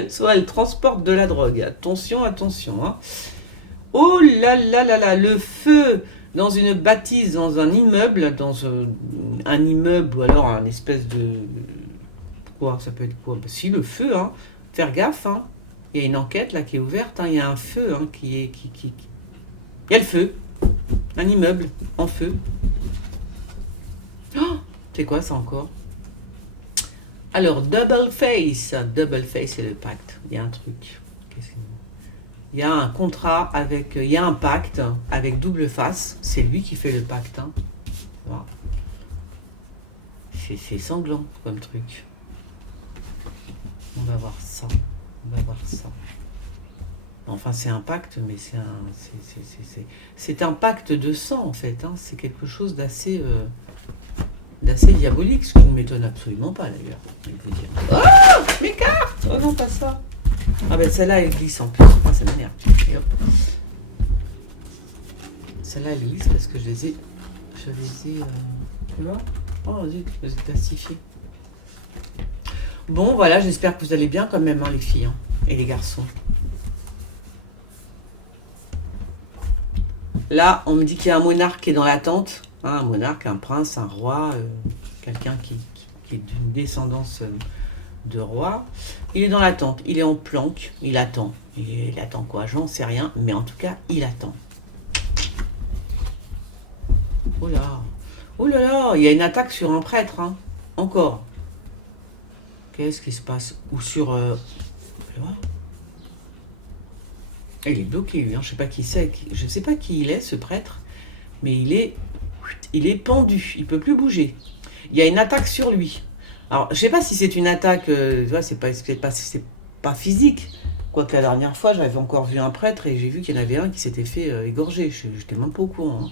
soit elle transporte de la drogue. Attention, attention. Hein. Oh là là là là, le feu dans une bâtisse, dans un immeuble, un immeuble ou alors un espèce de... Quoi, ça peut être quoi? Bah, si, le feu, hein. Faire gaffe, hein. Il y a une enquête là qui est ouverte, hein. Il y a un feu hein, qui... Il y a le feu. Un immeuble en feu. Oh, c'est quoi ça encore? Alors, double face, c'est le pacte. Il y a un truc. Il y a un contrat avec... Il y a un pacte avec double face. C'est lui qui fait le pacte. Hein. Voilà. C'est sanglant comme truc. On va voir ça. Enfin, c'est un pacte, mais c'est un pacte de sang, en fait. Hein. C'est quelque chose d'assez diabolique, ce qui ne m'étonne absolument pas, d'ailleurs. Oh, mes cartes! Oh non, pas ça. Ah ben, celle-là, elle glisse en plus. Ah, ça m'énerve. Celle-là, elle glisse parce que je les ai... tu vois? Oh, zut, je les ai plastifiés. Bon, voilà, j'espère que vous allez bien quand même, hein, les filles hein, et les garçons. Là, on me dit qu'il y a un monarque qui est dans l'attente. Hein, un monarque, un prince, un roi, quelqu'un qui est d'une descendance de roi. Il est dans l'attente, il est en planque, il attend. Il attend quoi? J'en sais rien, mais en tout cas, il attend. Oh là, oh là là, il y a une attaque sur un prêtre, hein. Encore. Qu'est-ce qui se passe? Ou sur... il est bloqué, lui, hein. Je sais pas qui c'est. Je sais pas qui il est, ce prêtre, mais il est pendu. Il peut plus bouger. Il y a une attaque sur lui. Alors, je sais pas si c'est une attaque... tu vois, c'est pas physique. Quoique la dernière fois, j'avais encore vu un prêtre et j'ai vu qu'il y en avait un qui s'était fait égorger. J'étais même pas au courant, hein.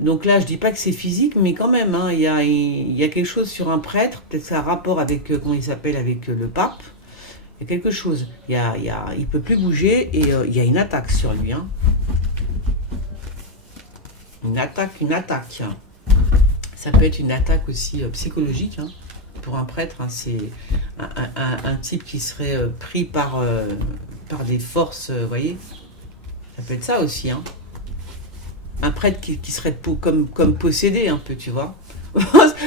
Donc là, je dis pas que c'est physique, mais quand même, hein, il y a quelque chose sur un prêtre. Peut-être que ça a un rapport avec, comment il s'appelle, avec le pape. Il y a quelque chose. Il peut plus bouger et il y a une attaque sur lui, hein. Une attaque. Ça peut être une attaque aussi psychologique, hein. Pour un prêtre, hein, c'est un type qui serait pris par des forces, vous voyez. Ça peut être ça aussi, hein. Un prêtre qui serait comme possédé un peu, tu vois.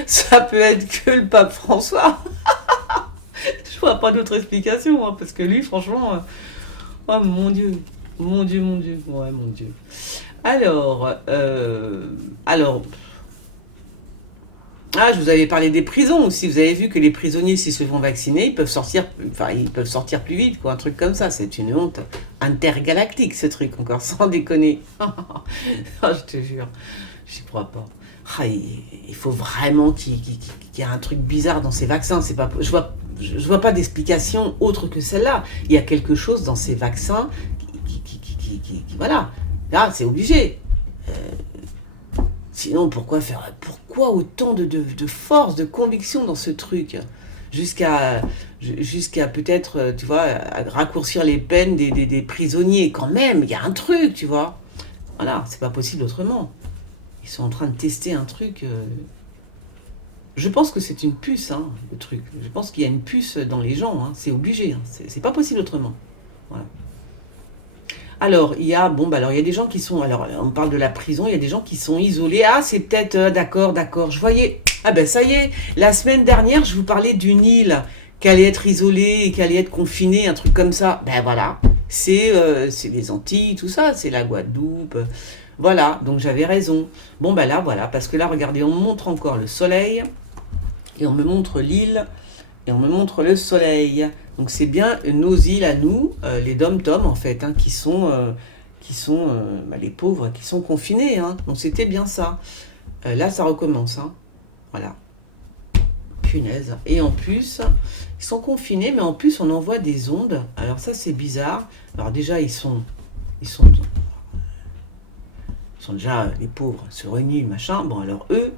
Ça peut être que le pape François. Je vois pas d'autre explication, hein, parce que lui, franchement, oh mon Dieu, mon Dieu, mon Dieu, ouais, mon Dieu. Alors, je vous avais parlé des prisons aussi. Vous avez vu que les prisonniers, s'ils se font vacciner, ils peuvent sortir plus vite, quoi, un truc comme ça. C'est une honte intergalactique, ce truc, encore, sans déconner. Je te jure, j'y crois pas. Il faut vraiment qu'il y ait un truc bizarre dans ces vaccins. C'est pas, je vois pas d'explication autre que celle-là. Il y a quelque chose dans ces vaccins voilà. Là, c'est obligé. Sinon, pourquoi autant de force, de conviction dans ce truc? Jusqu'à peut-être, tu vois, raccourcir les peines des prisonniers. Quand même, il y a un truc, tu vois. Voilà, c'est pas possible autrement. Ils sont en train de tester un truc. Je pense que c'est une puce, hein, le truc. Je pense qu'il y a une puce dans les gens, hein. C'est obligé, hein. C'est pas possible autrement. Voilà. Alors, il y a des gens qui sont... Alors, on parle de la prison, il y a des gens qui sont isolés. Ah, c'est peut-être... d'accord. Je voyais... Ah ben, ça y est. La semaine dernière, je vous parlais d'une île qui allait être isolée et qui allait être confinée, un truc comme ça. Ben voilà. C'est les Antilles, tout ça. C'est la Guadeloupe. Voilà. Donc, j'avais raison. Bon, ben là, voilà. Parce que là, regardez, on me montre encore le soleil. Et on me montre l'île. Et on me montre le soleil. Donc c'est bien nos îles à nous, les dom-tom en fait, hein, qui sont les pauvres, qui sont confinés, hein. Donc c'était bien ça. Là ça recommence, hein. Voilà. Punaise. Et en plus, ils sont confinés, mais en plus on envoie des ondes. Alors ça c'est bizarre. Alors déjà ils sont déjà les pauvres se réunissent, machin. Bon alors eux,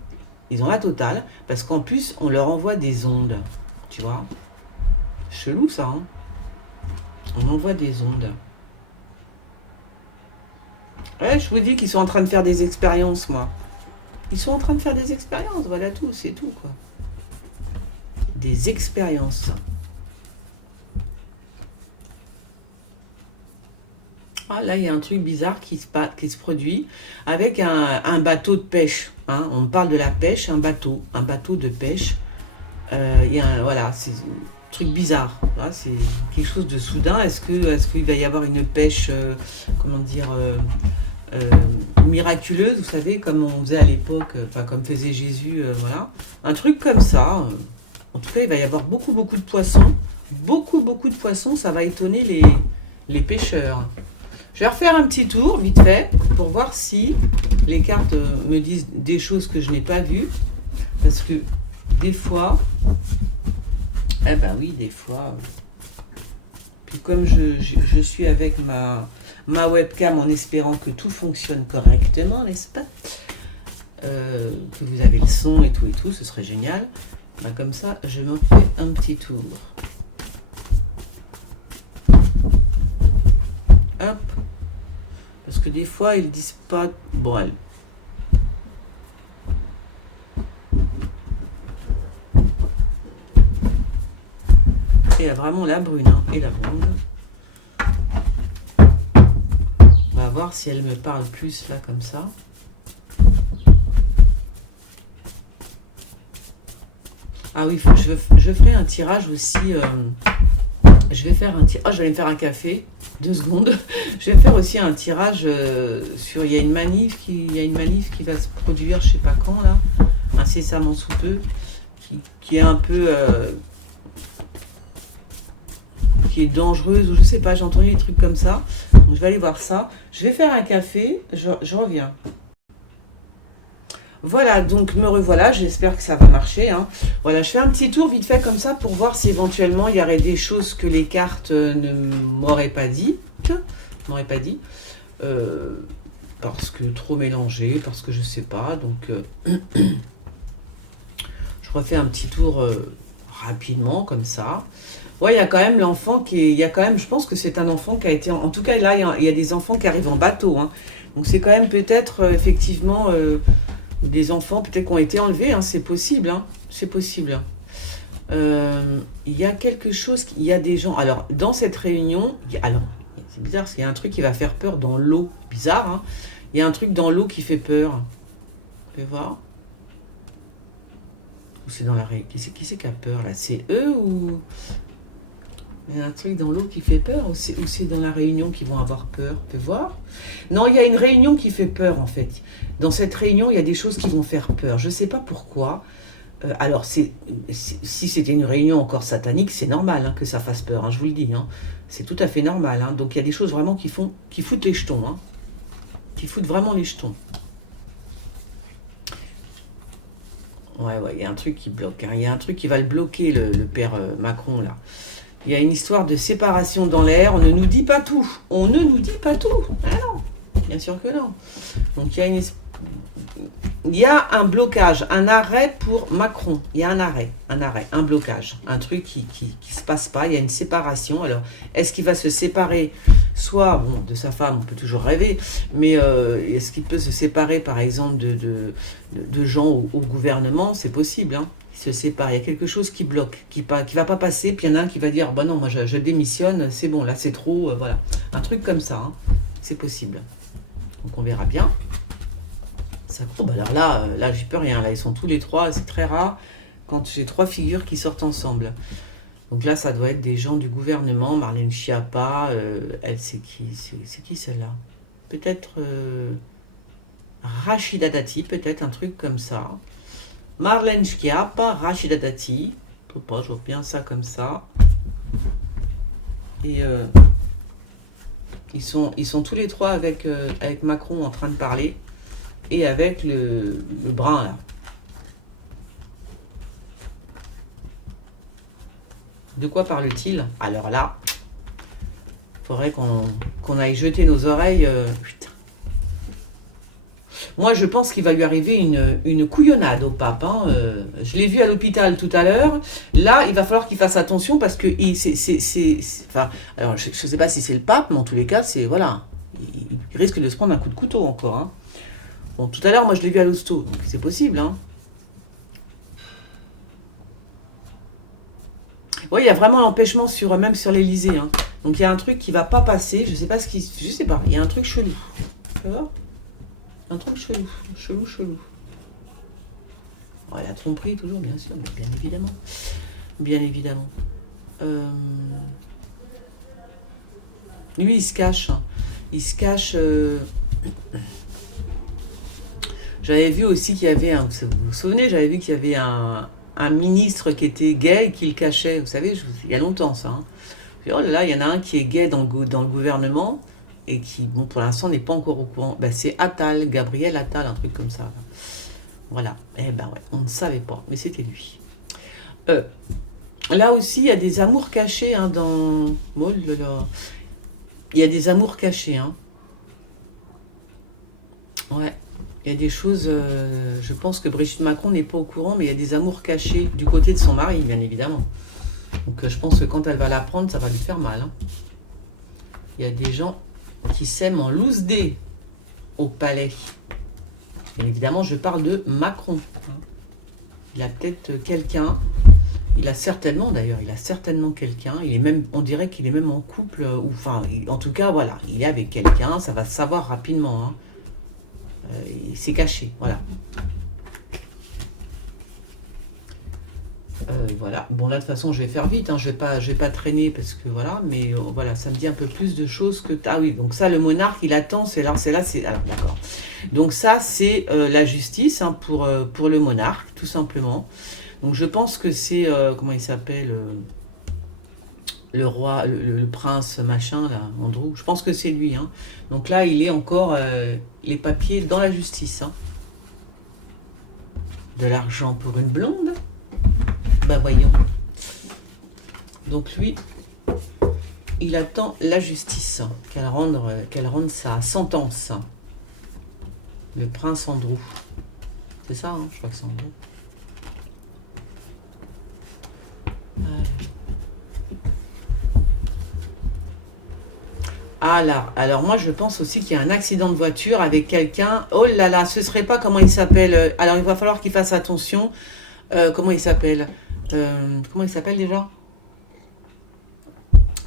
ils ont la totale, parce qu'en plus on leur envoie des ondes. Tu vois, chelou ça, hein. On envoie des ondes. Ouais, je vous dis qu'ils sont en train de faire des expériences, moi. Ils sont en train de faire des expériences, voilà tout, c'est tout, quoi. Des expériences. Ah, là, il y a un truc bizarre qui se produit avec un bateau de pêche, hein. On parle de la pêche, un bateau de pêche. Voilà, c'est un truc bizarre. Voilà, c'est quelque chose de soudain. Est-ce qu'il va y avoir une pêche, miraculeuse, vous savez, comme on faisait à l'époque, comme faisait Jésus, voilà. Un truc comme ça. En tout cas, il va y avoir beaucoup, beaucoup de poissons. Beaucoup, beaucoup de poissons. Ça va étonner les pêcheurs. Je vais refaire un petit tour, vite fait, pour voir si les cartes me disent des choses que je n'ai pas vues. Parce que des fois, des fois. Puis comme je suis avec ma webcam en espérant que tout fonctionne correctement, n'est-ce pas, que vous avez le son et tout, ce serait génial. Comme ça, je me fais un petit tour. Hop. Parce que des fois, ils disent pas... Bon, allez. Et là, vraiment la brune, hein, et la blonde. On va voir si elle me parle plus, là, comme ça. Ah oui, je ferai un tirage aussi. Je vais faire un tirage. Oh, je vais aller me faire un café. 2 secondes. Je vais faire aussi un tirage sur... Il y a une manif qui va se produire, je sais pas quand, là, incessamment sous peu, qui est un peu... qui est dangereuse, ou je sais pas, j'ai entendu des trucs comme ça. Donc je vais aller voir ça. Je vais faire un café, je reviens. Voilà, donc me revoilà, j'espère que ça va marcher, hein. Voilà, je fais un petit tour vite fait comme ça pour voir si éventuellement il y aurait des choses que les cartes ne m'auraient pas dit. Euh, parce que trop mélangé, parce que je sais pas, donc je refais un petit tour rapidement comme ça. Ouais, il y a quand même l'enfant qui est, il y a quand même, je pense que c'est un enfant qui a été, en tout cas là, il y a des enfants qui arrivent en bateau, hein. Donc c'est quand même peut-être effectivement des enfants peut-être qui ont été enlevés, hein, c'est possible, hein, c'est possible. Il y a quelque chose, il y a des gens. Alors dans cette réunion, alors c'est bizarre, parce qu'il y a un truc qui va faire peur dans l'eau, bizarre, hein. Il y a un truc dans l'eau qui fait peur. Vous pouvez voir. Ou c'est dans la réunion. Qui c'est qui a peur là? C'est eux ou il y a un truc dans l'eau qui fait peur, ou c'est dans la réunion qu'ils vont avoir peur? Tu peux voir? Non, il y a une réunion qui fait peur en fait. Dans cette réunion, il y a des choses qui vont faire peur. Je ne sais pas pourquoi. Alors, si c'était une réunion encore satanique, c'est normal, hein, que ça fasse peur, hein, je vous le dis, hein. C'est tout à fait normal, hein. Donc il y a des choses vraiment qui foutent les jetons, hein. Qui foutent vraiment les jetons. Ouais, il y a un truc qui bloque, hein. Il y a un truc qui va le bloquer, le père Macron, là. Il y a une histoire de séparation dans l'air. On ne nous dit pas tout. On ne nous dit pas tout. Ah non, bien sûr que non. Donc il y a un blocage, un arrêt pour Macron. Il y a un arrêt, un blocage. Un truc qui se passe pas. Il y a une séparation. Alors, est-ce qu'il va se séparer soit bon, de sa femme, on peut toujours rêver, mais est-ce qu'il peut se séparer, par exemple, de gens au gouvernement? C'est possible, hein. Se séparent. Il y a quelque chose qui bloque, qui va pas passer, puis il y en a un qui va dire bah non, moi je démissionne, c'est bon, là c'est trop, voilà. Un truc comme ça, hein. C'est possible. Donc on verra bien. Ça, bah alors là j'y peux rien, là ils sont tous les trois, c'est très rare quand j'ai 3 figures qui sortent ensemble. Donc là ça doit être des gens du gouvernement. Marlène Schiappa, elle c'est qui celle-là? Peut-être Rachida Dati, peut-être un truc comme ça. Marlène Schiappa, Rachida Dati. Je sais pas, je vois bien ça comme ça. Et ils sont tous les trois avec Macron en train de parler. Et avec le brun là. De quoi parle-t-il? Alors là, il faudrait qu'on aille jeter nos oreilles. Putain. Moi, je pense qu'il va lui arriver une couillonnade au pape, hein. Je l'ai vu à l'hôpital tout à l'heure. Là, il va falloir qu'il fasse attention parce que enfin, alors, je ne sais pas si c'est le pape, mais en tous les cas, c'est voilà, il risque de se prendre un coup de couteau encore, hein. Bon, tout à l'heure, moi, je l'ai vu à l'hosto, donc c'est possible, hein. Oui, il y a vraiment l'empêchement même sur l'Elysée, hein. Donc il y a un truc qui va pas passer. Je sais pas je sais pas. Il y a un truc chelou. Tu vois? Un truc chelou. Ouais, la tromperie, toujours, bien sûr, mais bien évidemment. Bien évidemment. Lui, il se cache, hein. Il se cache. J'avais vu aussi qu'il y avait un. Vous vous souvenez, j'avais vu qu'il y avait un ministre qui était gay et qui le cachait. Vous savez, il y a longtemps, ça, hein. Oh là là, il y en a un qui est gay dans le gouvernement et qui, bon, pour l'instant, n'est pas encore au courant. Ben, c'est Attal, Gabriel Attal, un truc comme ça. Voilà. Eh ben ouais, on ne savait pas, mais c'était lui. Là aussi, il y a des amours cachés, hein, dans... Oh là là. Il y a des amours cachés, hein. Ouais. Il y a des choses... je pense que Brigitte Macron n'est pas au courant, mais il y a des amours cachés du côté de son mari, bien évidemment. Donc je pense que quand elle va l'apprendre, ça va lui faire mal, hein. Il y a des gens qui s'aiment en loose dé au palais. Bien évidemment, je parle de Macron. Il a peut-être quelqu'un. Il a certainement quelqu'un. Il est même, on dirait qu'il est même en couple. Ou enfin, en tout cas, voilà, il est avec quelqu'un. Ça va se savoir rapidement, hein. Il s'est caché, voilà. Voilà. Bon, là, de toute façon, je vais faire vite, hein. Je vais pas traîner parce que voilà, mais voilà, ça me dit un peu plus de choses que. Ah oui, donc ça, le monarque, il attend, c'est. Alors, d'accord. Donc, ça, c'est la justice, hein, pour le monarque, tout simplement. Donc, je pense que c'est. Comment il s'appelle le roi, le prince machin, là, Andrew. Je pense que c'est lui, hein. Donc là, il est encore les papiers dans la justice, hein. De l'argent pour une blonde. Bah, voyons. Donc, lui, il attend la justice, qu'elle rende sa sentence. Le prince Andrew. C'est ça, hein, je crois que c'est Andrew. Ah là, alors moi je pense aussi qu'il y a un accident de voiture avec quelqu'un. Oh là là, ce serait pas comment il s'appelle. Alors il va falloir qu'il fasse attention. Comment il s'appelle Comment il s'appelle déjà?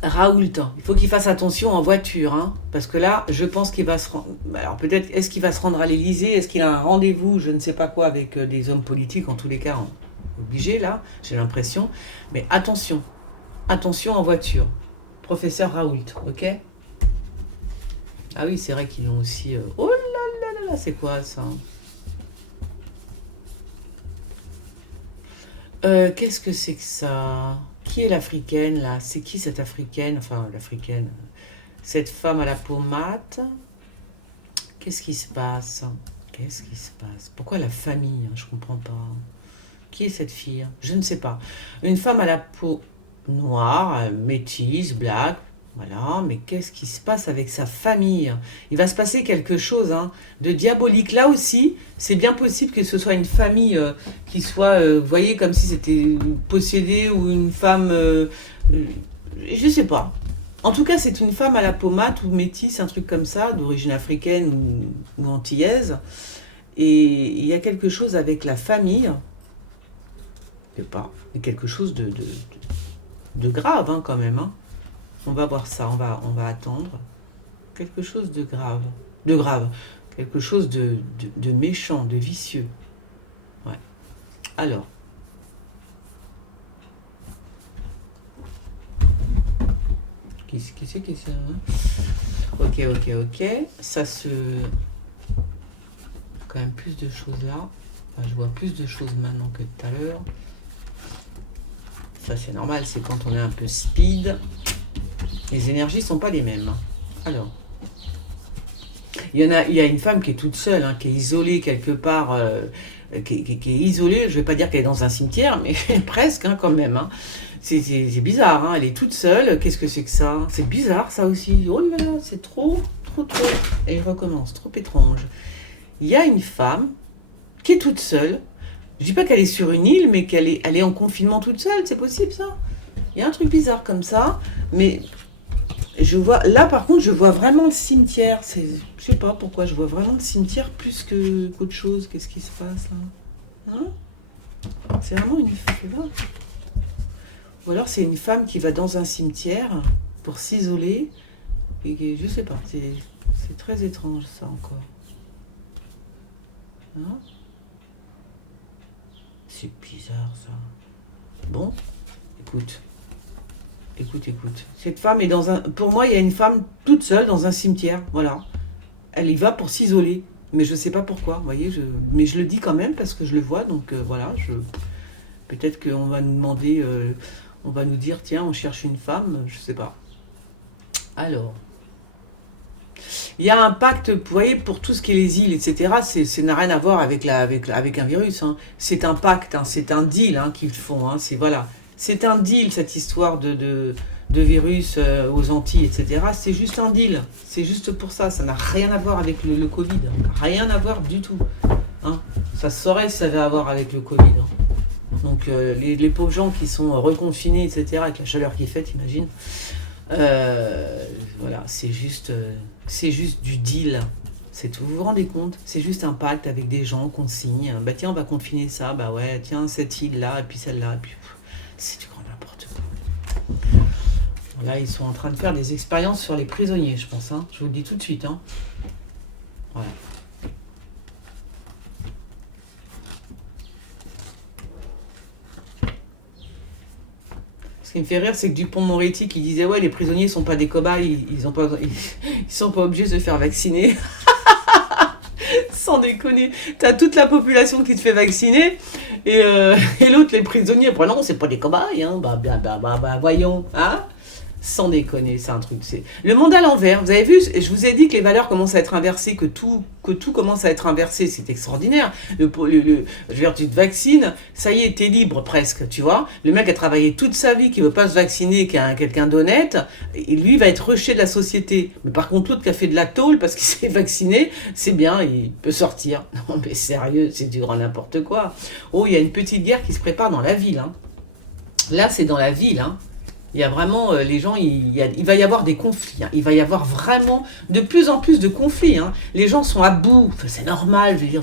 Raoult, il faut qu'il fasse attention en voiture, hein, parce que là, je pense qu'il va se rendre. Alors peut-être, est-ce qu'il va se rendre à l'Élysée? Est-ce qu'il a un rendez-vous, je ne sais pas quoi, avec des hommes politiques, en tous les cas, obligé là, j'ai l'impression. Mais attention, attention en voiture. Professeur Raoult, ok? Ah oui, c'est vrai qu'ils l'ont aussi. Oh là là là là, c'est quoi ça? Qu'est-ce que c'est que ça? Qui est l'africaine là? C'est qui cette africaine? Enfin, l'africaine. Cette femme à la peau mate. Qu'est-ce qui se passe? Qu'est-ce qui se passe? Pourquoi la famille? Je comprends pas. Qui est cette fille? Je ne sais pas. Une femme à la peau noire, métisse, black. Voilà, mais qu'est-ce qui se passe avec sa famille? Il va se passer quelque chose, hein, de diabolique. Là aussi, c'est bien possible que ce soit une famille qui soit, vous voyez, comme si c'était possédée ou une femme, je sais pas. En tout cas, c'est une femme à la peau mate ou métisse, un truc comme ça, d'origine africaine ou antillaise. Et il y a quelque chose avec la famille, je sais pas, quelque chose de grave, hein, quand même, hein. On va voir ça, on va attendre. Quelque chose de grave. De grave. Quelque chose de méchant, de vicieux. Ouais. Alors, qui c'est qui c'est, hein? Ok, ok, ok. Ça se. Quand même plus de choses là. Enfin, je vois plus de choses maintenant que tout à l'heure. Ça, c'est normal, c'est quand on est un peu speed. Les énergies sont pas les mêmes. Alors, il y a une femme qui est toute seule, hein, qui est isolée quelque part, qui est isolée. Je vais pas dire qu'elle est dans un cimetière, mais presque, hein, quand même, hein. C'est bizarre, hein, elle est toute seule. Qu'est-ce que c'est que ça? C'est bizarre, ça aussi. Oh là là, c'est trop, trop, trop. Et il recommence, trop étrange. Il y a une femme qui est toute seule. Je dis pas qu'elle est sur une île, mais elle est en confinement toute seule. C'est possible, ça? Il y a un truc bizarre comme ça, mais je vois, là par contre, je vois vraiment le cimetière. Je sais pas pourquoi, je vois vraiment le cimetière plus qu'autre chose. Qu'est-ce qui se passe là? C'est vraiment une femme. Ou alors c'est une femme qui va dans un cimetière pour s'isoler. Je sais pas, c'est très étrange ça encore. Hein. C'est bizarre ça. Bon, écoute. Écoute. Cette femme est dans un. Pour moi, il y a une femme toute seule dans un cimetière. Voilà. Elle y va pour s'isoler. Mais je sais pas pourquoi. Vous voyez, mais je le dis quand même parce que je le vois. Donc voilà. Peut-être qu'on va nous demander. On va nous dire tiens, on cherche une femme. Je sais pas. Alors. Il y a un pacte, vous voyez, pour tout ce qui est les îles, etc. Ça n'a rien à voir avec un virus, hein. C'est un pacte, hein, c'est un deal, hein, qu'ils font. Hein, voilà. C'est un deal, cette histoire de virus aux Antilles, etc. C'est juste un deal. C'est juste pour ça. Ça n'a rien à voir avec le Covid. Hein. Rien à voir du tout. Hein. Ça se saurait si ça avait à voir avec le Covid. Hein. Donc les pauvres gens qui sont reconfinés, etc., avec la chaleur qu'il fait, t'imagines. Voilà, c'est juste du deal. C'est tout. Vous vous rendez compte? C'est juste un pacte avec des gens qu'on signe. Bah tiens, on va confiner ça. Bah ouais, tiens, cette île-là, et puis celle-là, et puis c'est du grand n'importe quoi. Là, ils sont en train de faire des expériences sur les prisonniers, je pense. Hein. Je vous le dis tout de suite. Hein. Voilà. Ce qui me fait rire, c'est que Dupond-Moretti qui disait ouais, les prisonniers sont pas des cobayes, ils sont pas obligés de se faire vacciner. Sans déconner, t'as toute la population qui se fait vacciner et l'autre, les prisonniers, après non, c'est pas des cobayes, hein, voyons, hein. Sans déconner, c'est un truc. C'est le monde à l'envers. Vous avez vu, je vous ai dit que les valeurs commencent à être inversées, que tout commence à être inversé. C'est extraordinaire. Je veux dire, tu te vaccines, ça y est, t'es libre presque, tu vois. Le mec a travaillé toute sa vie, qui veut pas se vacciner, qui est quelqu'un d'honnête, et lui va être rejeté de la société. Mais par contre, l'autre qui a fait de la tôle parce qu'il s'est vacciné, c'est bien, il peut sortir. Non mais sérieux, c'est du grand n'importe quoi. Oh, il y a une petite guerre qui se prépare dans la ville, hein. Là, c'est dans la ville, hein. Il y a vraiment, les gens, il va y avoir des conflits, hein. Il va y avoir vraiment de plus en plus de conflits, hein. Les gens sont à bout, enfin, c'est normal, je veux dire,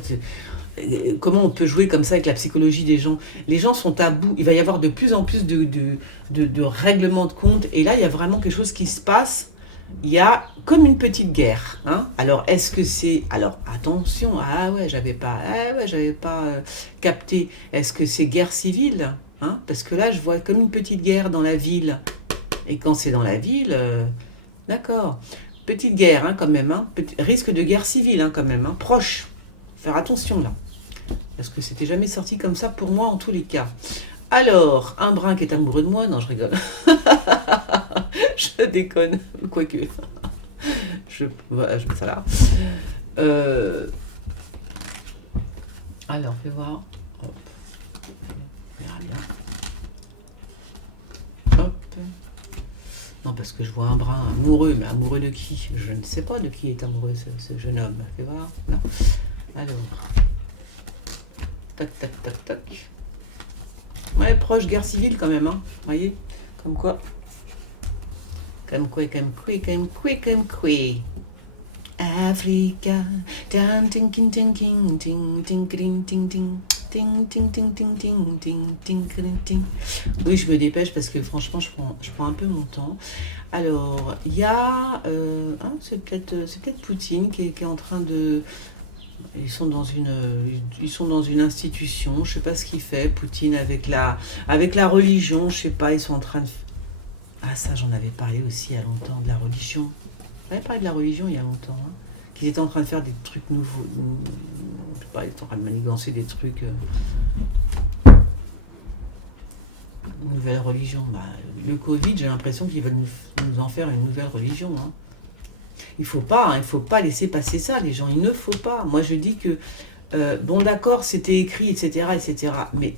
comment on peut jouer comme ça avec la psychologie des gens? Les gens sont à bout, il va y avoir de plus en plus de règlements de compte, et là, il y a vraiment quelque chose qui se passe. Il y a comme une petite guerre, hein. Alors, est-ce que c'est... Alors, attention, j'avais pas capté. Est-ce que c'est guerre civile, hein? Parce que là, je vois comme une petite guerre dans la ville. Et quand c'est dans la ville, d'accord. Petite guerre, hein, quand même, hein. Risque de guerre civile, hein, quand même, hein. Proche. Faire attention, là. Parce que c'était jamais sorti comme ça pour moi, en tous les cas. Alors, un brun qui est amoureux de moi? Non, je rigole. Je déconne. Quoique. Je mets ça là. Alors, fais voir. Hop. On verra bien. Hop. Non, parce que je vois un brun amoureux, mais amoureux de qui? Je ne sais pas de qui est amoureux ce jeune homme. Fais voir. Non. Alors. Tac, tac, tac, tac. Ouais, proche guerre civile quand même, hein. Vous voyez? Comme quoi. Comme quoi. Africa. Ting ting ting ting ting ting ting ting ting ting. Ting, ting, ting, ting, ting, ting, ting, ting, ting. Oui, je me dépêche parce que franchement, je prends un peu mon temps. Alors, il y a... c'est peut-être Poutine qui est en train de... Ils sont dans une institution, je sais pas ce qu'il fait, Poutine, avec la religion, je sais pas, ils sont en train de... Ah, ça, j'en avais parlé aussi il y a longtemps, de la religion. J'avais parlé de la religion il y a longtemps, hein. Qu'ils étaient en train de faire des trucs nouveaux. Je sais pas, ils étaient en train de manigancer des trucs. Une nouvelle religion. Bah, le Covid, j'ai l'impression qu'ils veulent nous en faire une nouvelle religion, hein. Il faut pas laisser passer ça, les gens. Il ne faut pas. Moi, je dis que, bon, d'accord, c'était écrit, etc. Mais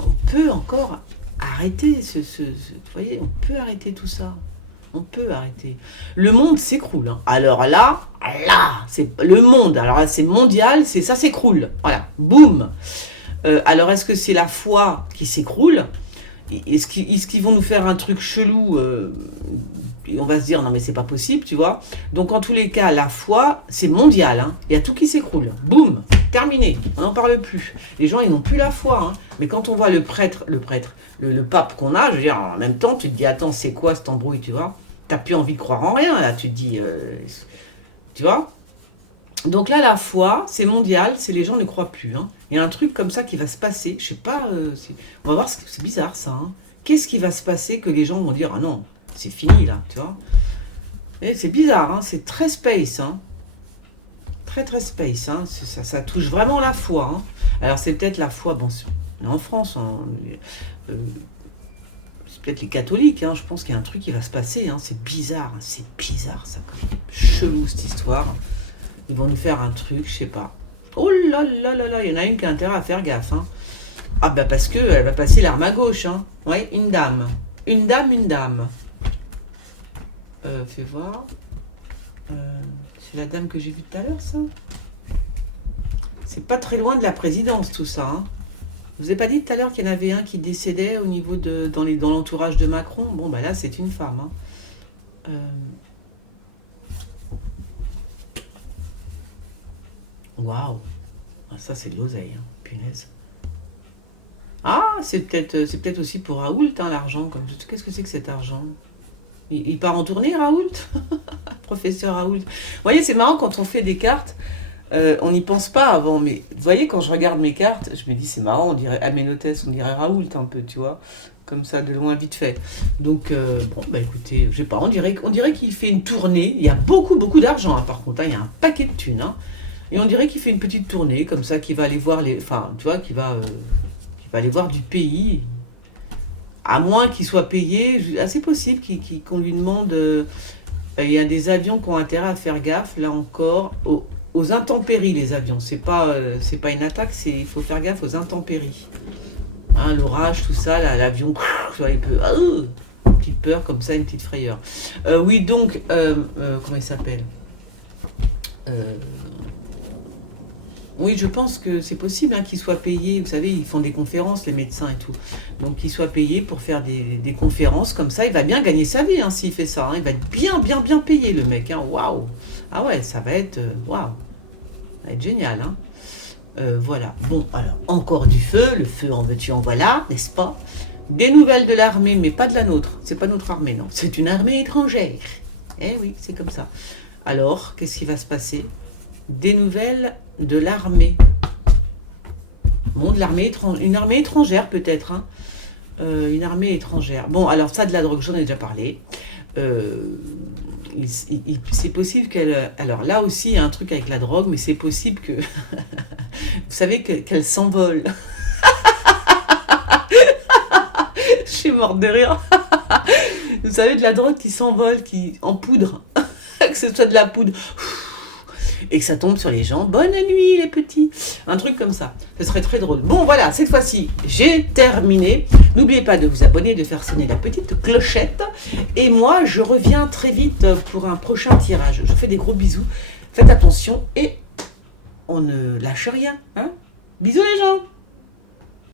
on peut encore arrêter vous voyez, on peut arrêter tout ça. On peut arrêter. Le monde s'écroule, hein. Alors là, c'est le monde. Alors là, c'est mondial, ça s'écroule. Voilà, boum. Alors, est-ce que c'est la foi qui s'écroule? Est-ce qu'ils vont nous faire un truc chelou et on va se dire, non mais c'est pas possible, tu vois. Donc en tous les cas, la foi, c'est mondial, hein. Il y a tout qui s'écroule. Boum, terminé, on n'en parle plus. Les gens, ils n'ont plus la foi, hein. Mais quand on voit le pape qu'on a, je veux dire, en même temps, tu te dis, attends, c'est quoi cette embrouille, tu vois? T'as plus envie de croire en rien, là, tu te dis, tu vois? Donc là, la foi, c'est mondial, c'est les gens ne croient plus, hein. Il y a un truc comme ça qui va se passer, je sais pas, on va voir, c'est bizarre ça, hein. Qu'est-ce qui va se passer que les gens vont dire, ah non, c'est fini là, tu vois? Et c'est bizarre, hein, c'est très space, hein. Très très space, hein. Ça touche vraiment la foi, hein. Alors c'est peut-être la foi, bon, en France, hein, c'est peut-être les catholiques, hein. Je pense qu'il y a un truc qui va se passer, hein. C'est bizarre ça, comme chelou cette histoire. Ils vont nous faire un truc, je sais pas. Oh là là là là, il y en a une qui a intérêt à faire gaffe, hein. Ah bah parce que elle va passer l'arme à gauche, hein. Ouais, une dame. Une dame. Fais voir. C'est la dame que j'ai vue tout à l'heure, ça. C'est pas très loin de la présidence, tout ça, hein. Je vous ai pas dit tout à l'heure qu'il y en avait un qui décédait au niveau dans l'entourage de Macron? Bon, bah là, c'est une femme, hein. Waouh. Ah, ça, c'est de l'oseille, hein. Punaise. Ah, c'est peut-être aussi pour Raoult, hein, l'argent. Qu'est-ce que c'est que cet argent? Il part en tournée, Raoult? Professeur Raoult. Vous voyez, c'est marrant quand on fait des cartes, on n'y pense pas avant, mais vous voyez, quand je regarde mes cartes, je me dis, c'est marrant, on dirait Aménotès, on dirait Raoult un peu, tu vois. comme ça, de loin, vite fait. Donc, bon, bah écoutez, je sais pas, on dirait qu'il fait une tournée. Il y a beaucoup, beaucoup d'argent, hein, par contre, hein, il y a un paquet de thunes. Hein. Et on dirait qu'il fait une petite tournée, comme ça, qui va aller voir les... Enfin, tu vois, qui va aller voir du pays. À moins qu'il soit payé, assez possible qu'on lui demande... il y a des avions qui ont intérêt à faire gaffe, là encore, aux intempéries, les avions. C'est pas une attaque, il faut faire gaffe aux intempéries. Hein, l'orage, tout ça, l'avion, il peut... une petite peur comme ça, une petite frayeur. Oui, donc, comment il s'appelle Euh, Oui, je pense que c'est possible hein, qu'ils soient payés. Vous savez, ils font des conférences, les médecins et tout. Donc, qu'ils soient payés pour faire des conférences comme ça. Il va bien gagner sa vie hein, s'il fait ça. Hein. Il va être bien, bien, bien payé, le mec. Hein. Waouh! Ah ouais, ça va être... waouh! Ça va être génial. Hein. Voilà. Bon, alors, encore du feu. Le feu, en veux-tu, en voilà, n'est-ce pas? Des nouvelles de l'armée, mais pas de la nôtre. C'est pas notre armée, non. C'est une armée étrangère. Eh oui, c'est comme ça. Alors, qu'est-ce qui va se passer? Des nouvelles de l'armée. Bon, de l'armée étrangère. Une armée étrangère, peut-être. Hein. Une armée étrangère. Bon, alors ça, de la drogue, j'en ai déjà parlé. Euh, c'est possible qu'elle... Alors là aussi, il y a un truc avec la drogue, mais c'est possible que... Vous savez qu'elle s'envole. Je suis morte de rire. Vous savez, de la drogue qui s'envole, qui en poudre. Que ce soit de la poudre. Et que ça tombe sur les gens. Bonne nuit, les petits. Un truc comme ça. Ce serait très drôle. Bon, voilà, cette fois-ci, j'ai terminé. N'oubliez pas de vous abonner, de faire sonner la petite clochette. Et moi, je reviens très vite pour un prochain tirage. Je vous fais des gros bisous. Faites attention et on ne lâche rien. Hein. Bisous, les gens.